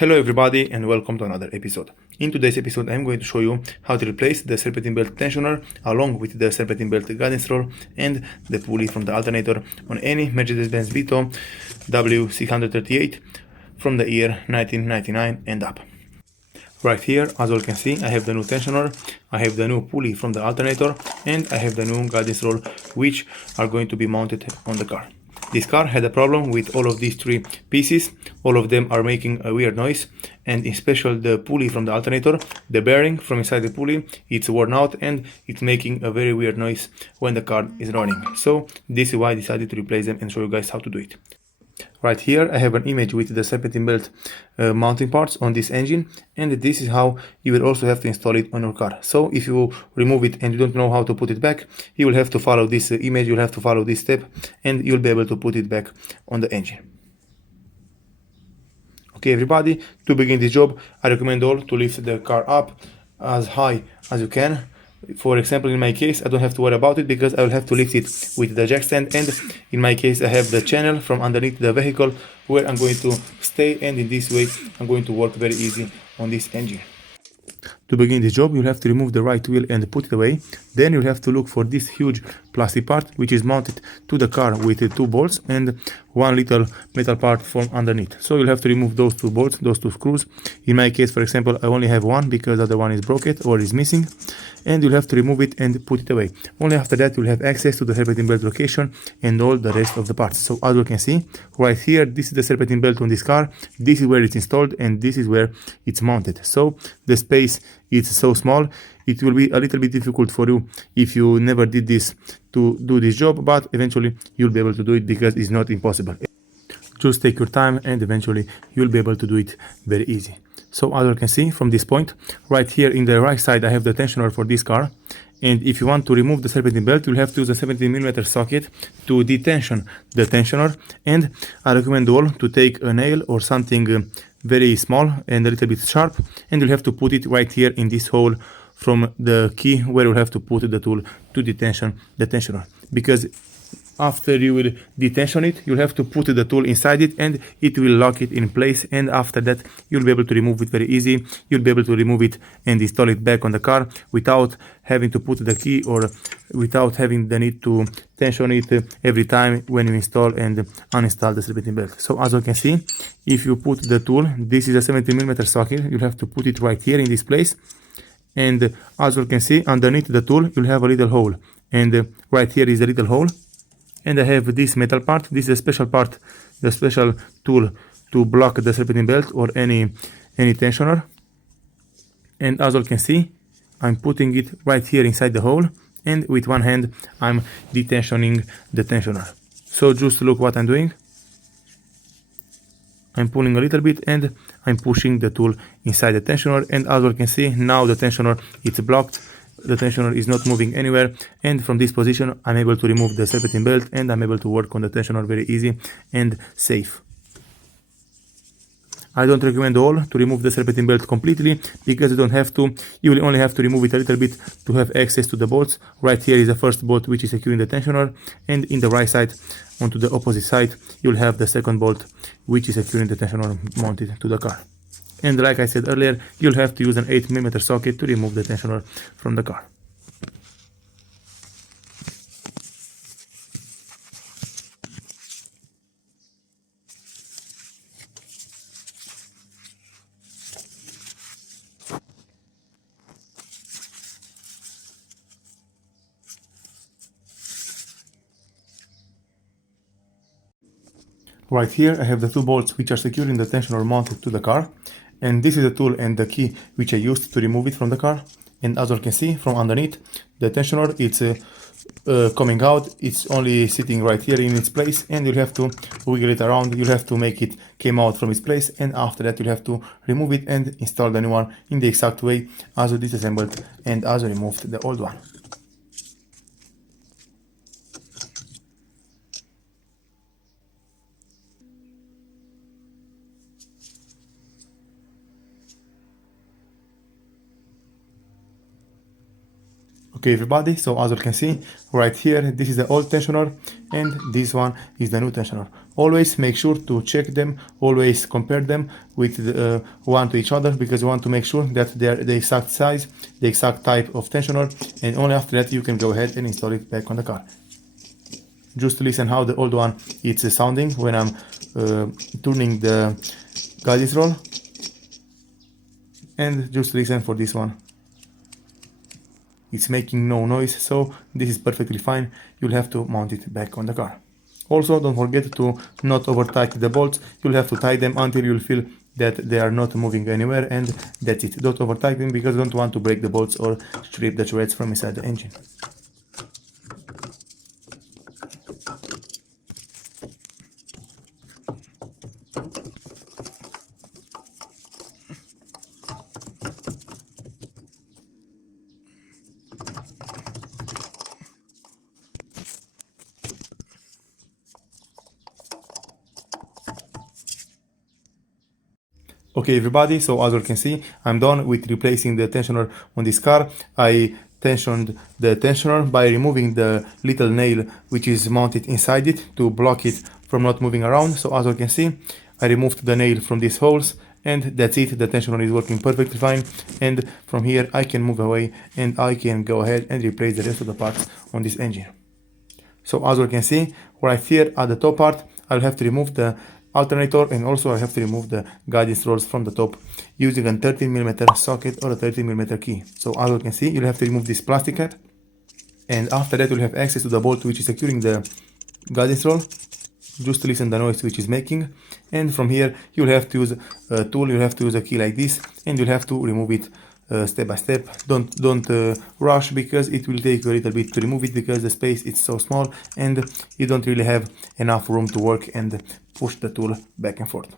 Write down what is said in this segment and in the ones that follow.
Hello everybody and welcome to another episode. In today's episode I'm going to show you how to replace the serpentine belt tensioner along with the serpentine belt guidance roll and the pulley from the alternator on any Mercedes Benz Vito W638 from the year 1999 and up. Right here, as you can see, I have the new tensioner, I have the new pulley from the alternator, and I have the new guidance roll, which are going to be mounted on the car. This car had a problem with all of these three pieces. All of them are making a weird noise, and especially the pulley from the alternator, the bearing from inside the pulley, it's worn out and it's making a very weird noise when the car is running. So this is why I decided to replace them and show you guys how to do it. Right here I have an image with the serpentine belt mounting parts on this engine, and this is how you will also have to install it on your car. So if you remove it and you don't know how to put it back, you will have to follow this image, you'll have to follow this step, and you'll be able to put it back on the engine. Okay everybody, to begin this job I recommend all to lift the car up as high as you can. For example, in my case, I don't have to worry about it because I will have to lift it with the jack stand, and in my case I have the channel from underneath the vehicle where I'm going to stay, and in this way I'm going to work very easy on this engine. To begin this job, you'll have to remove the right wheel and put it away. Then you'll have to look for this huge plastic part which is mounted to the car with two bolts and one little metal part from underneath. So you'll have to remove those two bolts, those two screws. In my case, for example, I only have one because the other one is broken or is missing. And you'll have to remove it and put it away. Only after that you'll have access to the serpentine belt location and all the rest of the parts. So as you can see, right here, this is the serpentine belt on this car. This is where it's installed and this is where it's mounted. So the space is so small, it will be a little bit difficult for you if you never did this to do this job, but eventually you'll be able to do it because it's not impossible. Just take your time and eventually you'll be able to do it very easy. So as you can see from this point, right here in the right side I have the tensioner for this car, and if you want to remove the serpentine belt you'll have to use a 17mm socket to detension the tensioner, and I recommend all to take a nail or something very small and a little bit sharp, and you'll have to put it right here in this hole from the key where you'll have to put the tool to detention the tensioner, because after you will detension it, you'll have to put the tool inside it and it will lock it in place, and after that you'll be able to remove it very easy. You'll be able to remove it and install it back on the car without having to put the key or without having the need to tension it every time when you install and uninstall the serpentine belt. So as you can see, if you put the tool, this is a 17mm socket, you'll have to put it right here in this place, and as you can see underneath the tool you'll have a little hole, and right here is a little hole. And I have this metal part. This is a special part, the special tool to block the serpentine belt or any tensioner. And as you can see, I'm putting it right here inside the hole, and with one hand I'm detensioning the tensioner. So just look what I'm doing. I'm pulling a little bit and I'm pushing the tool inside the tensioner, and as you can see now the tensioner is blocked. The tensioner is not moving anywhere, and from this position I'm able to remove the serpentine belt and I'm able to work on the tensioner very easy and safe. I don't recommend all to remove the serpentine belt completely because you don't have to. You will only have to remove it a little bit to have access to the bolts. Right here is the first bolt which is securing the tensioner, and in the right side onto the opposite side you'll have the second bolt which is securing the tensioner mounted to the car. And like I said earlier, you'll have to use an 8mm socket to remove the tensioner from the car. Right here I have the two bolts which are securing the tensioner mounted to the car, and this is the tool and the key which I used to remove it from the car. And as you can see from underneath, the tensioner it's coming out. It's only sitting right here in its place, and you'll have to wiggle it around. You'll have to make it came out from its place, and after that you'll have to remove it and install the new one in the exact way as you disassembled and as you removed the old one. Okay everybody, so as you can see right here, this is the old tensioner and this one is the new tensioner. Always make sure to check them, always compare them with one to each other, because you want to make sure that they are the exact size, the exact type of tensioner, and only after that you can go ahead and install it back on the car. Just listen how the old one is sounding when I'm turning the guidance roll, and just listen for this one. It's making no noise, so this is perfectly fine. You'll have to mount it back on the car. Also, don't forget to not over tighten the bolts. You'll have to tie them until you'll feel that they are not moving anywhere, and that's it. Don't over tighten them because you don't want to break the bolts or strip the threads from inside the engine. Okay everybody, so as you can see, I'm done with replacing the tensioner on this car. I tensioned the tensioner by removing the little nail which is mounted inside it to block it from not moving around. So as you can see, I removed the nail from these holes, and that's it. The tensioner is working perfectly fine, and from here I can move away and I can go ahead and replace the rest of the parts on this engine. So as you can see, right here at the top part, I'll have to remove the alternator, and also I have to remove the guidance rolls from the top using a 13mm socket or a 13mm key. So as you can see, you'll have to remove this plastic cap, and after that you'll have access to the bolt which is securing the guidance roll. Just to listen the noise which is making, and from here you'll have to use a tool, you'll have to use a key like this, and you'll have to remove it step by step. Don't rush, because it will take a little bit to remove it, because the space is so small and you don't really have enough room to work and push the tool back and forth.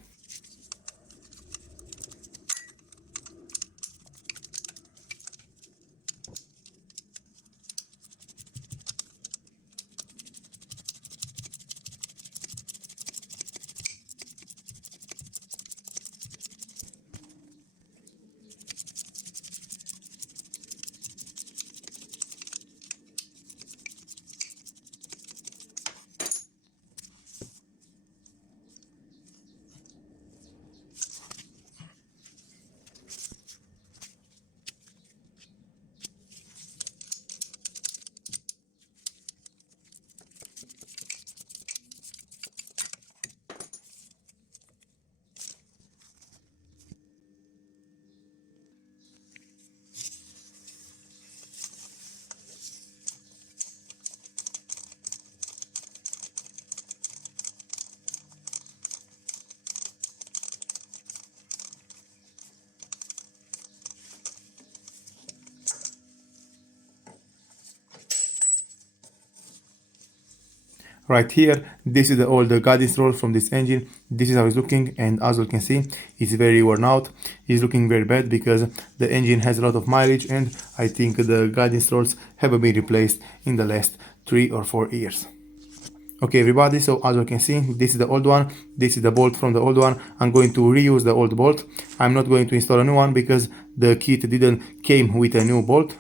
Right here, this is the old guidance roll from this engine. This is how it's looking, and as you can see, it's very worn out. It's looking very bad because the engine has a lot of mileage, and I think the guidance rolls have been replaced in the last 3 or 4 years. Okay everybody, so as you can see, this is the old one, this is the bolt from the old one. I'm going to reuse the old bolt. I'm not going to install a new one because the kit didn't came with a new bolt.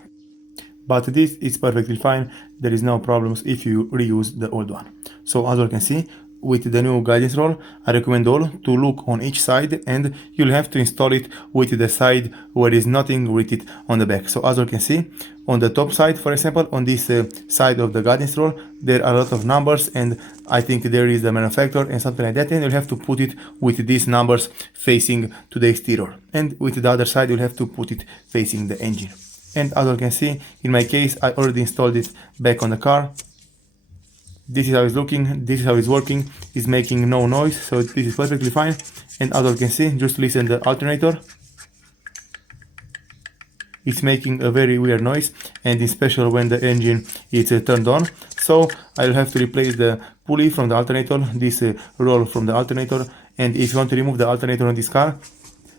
But this is perfectly fine, there is no problems if you reuse the old one. So as you can see, with the new guidance roll, I recommend all to look on each side, and you'll have to install it with the side where there is nothing written on the back. So as you can see, on the top side, for example, on this side of the guidance roll, there are a lot of numbers, and I think there is the manufacturer and something like that, and you'll have to put it with these numbers facing to the exterior. And with the other side, you'll have to put it facing the engine. And as you can see, in my case, I already installed it back on the car. This is how it's looking, this is how it's working. It's making no noise, so this is perfectly fine. And as you can see, just listen to the alternator. It's making a very weird noise, and especially when the engine is turned on. So I'll have to replace the pulley from the alternator, this roll from the alternator. And if you want to remove the alternator on this car,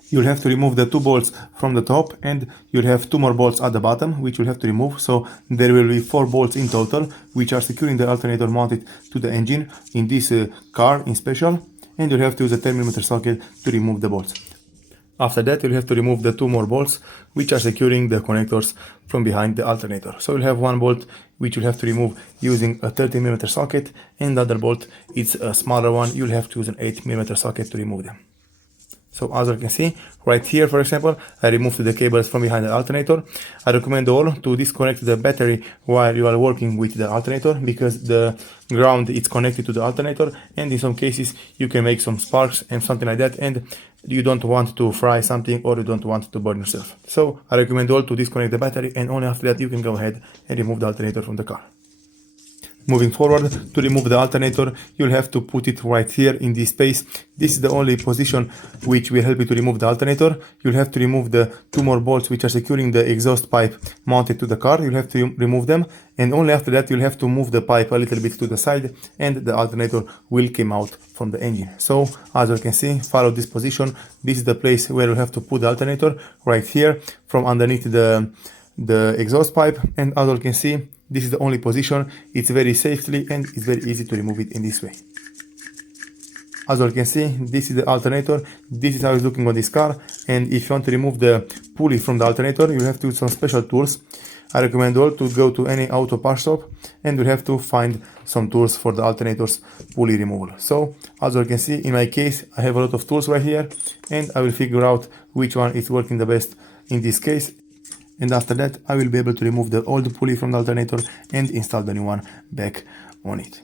you'll have to remove the 2 bolts from the top, and you'll have 2 more bolts at the bottom, which you'll have to remove. So there will be 4 bolts in total, which are securing the alternator mounted to the engine in this car in special. And you'll have to use a 10mm socket to remove the bolts. After that, you'll have to remove the 2 more bolts which are securing the connectors from behind the alternator. So you'll have 1 bolt which you'll have to remove using a 30mm socket, and the other bolt is a smaller one. You'll have to use an 8mm socket to remove them. So as you can see, right here, for example, I removed the cables from behind the alternator. I recommend all to disconnect the battery while you are working with the alternator, because the ground is connected to the alternator, and in some cases you can make some sparks and something like that, and you don't want to fry something or you don't want to burn yourself. So I recommend all to disconnect the battery, and only after that you can go ahead and remove the alternator from the car. Moving forward, to remove the alternator, you'll have to put it right here in this space. This is the only position which will help you to remove the alternator. You'll have to remove the 2 more bolts which are securing the exhaust pipe mounted to the car. You'll have to remove them, and only after that you'll have to move the pipe a little bit to the side, and the alternator will come out from the engine. So as you can see, follow this position. This is the place where you'll have to put the alternator, right here from underneath the exhaust pipe, and as you can see, this is the only position. It's very safely and it's very easy to remove it in this way. As you can see, this is the alternator. This is how it's looking on this car, and if you want to remove the pulley from the alternator, you have to use some special tools. I recommend all to go to any auto parts shop, and you have to find some tools for the alternator's pulley removal. So as you can see, in my case, I have a lot of tools right here, and I will figure out which one is working the best in this case. And after that, I will be able to remove the old pulley from the alternator and install the new one back on it.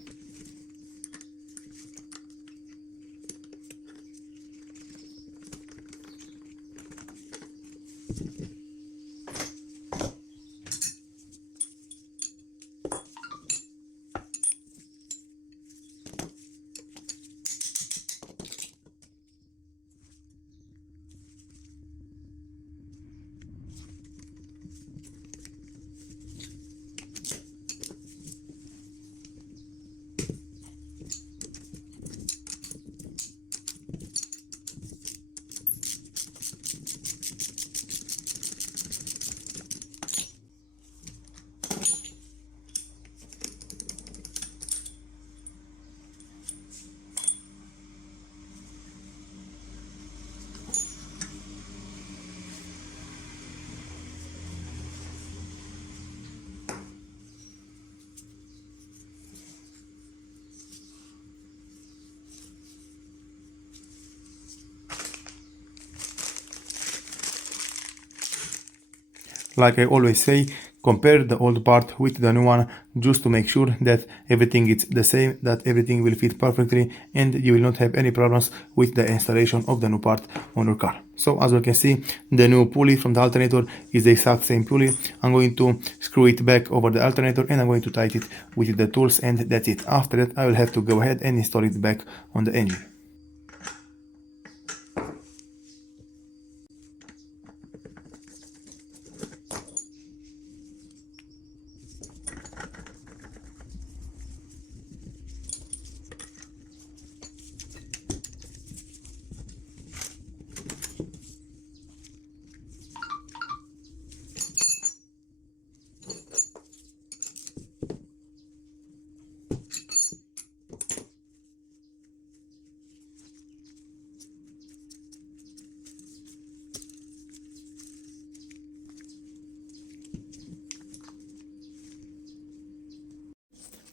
Like I always say, compare the old part with the new one, just to make sure that everything is the same, that everything will fit perfectly, and you will not have any problems with the installation of the new part on your car. So as you can see, the new pulley from the alternator is the exact same pulley. I'm going to screw it back over the alternator, and I'm going to tighten it with the tools, and that's it. After that, I will have to go ahead and install it back on the engine.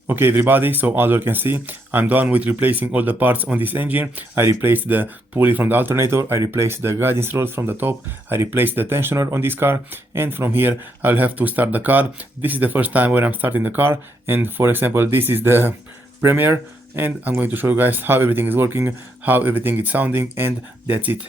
Okay everybody, so as you can see, I'm done with replacing all the parts on this engine. I replaced the pulley from the alternator, I replaced the guidance rods from the top, I replaced the tensioner on this car, and from here I'll have to start the car. This is the first time when I'm starting the car, and for example this is the premiere, and I'm going to show you guys how everything is working, how everything is sounding, and that's it.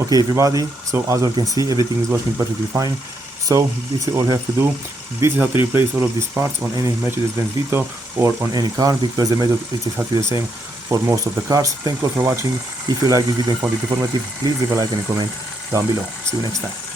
Okay everybody, so as you can see, everything is working perfectly fine. So this is all you have to do. This is how to replace all of these parts on any Mercedes Benz Vito or on any car, because the method is exactly the same for most of the cars. Thank you all for watching. If you like this video and found it informative, please leave a like and a comment down below. See you next time.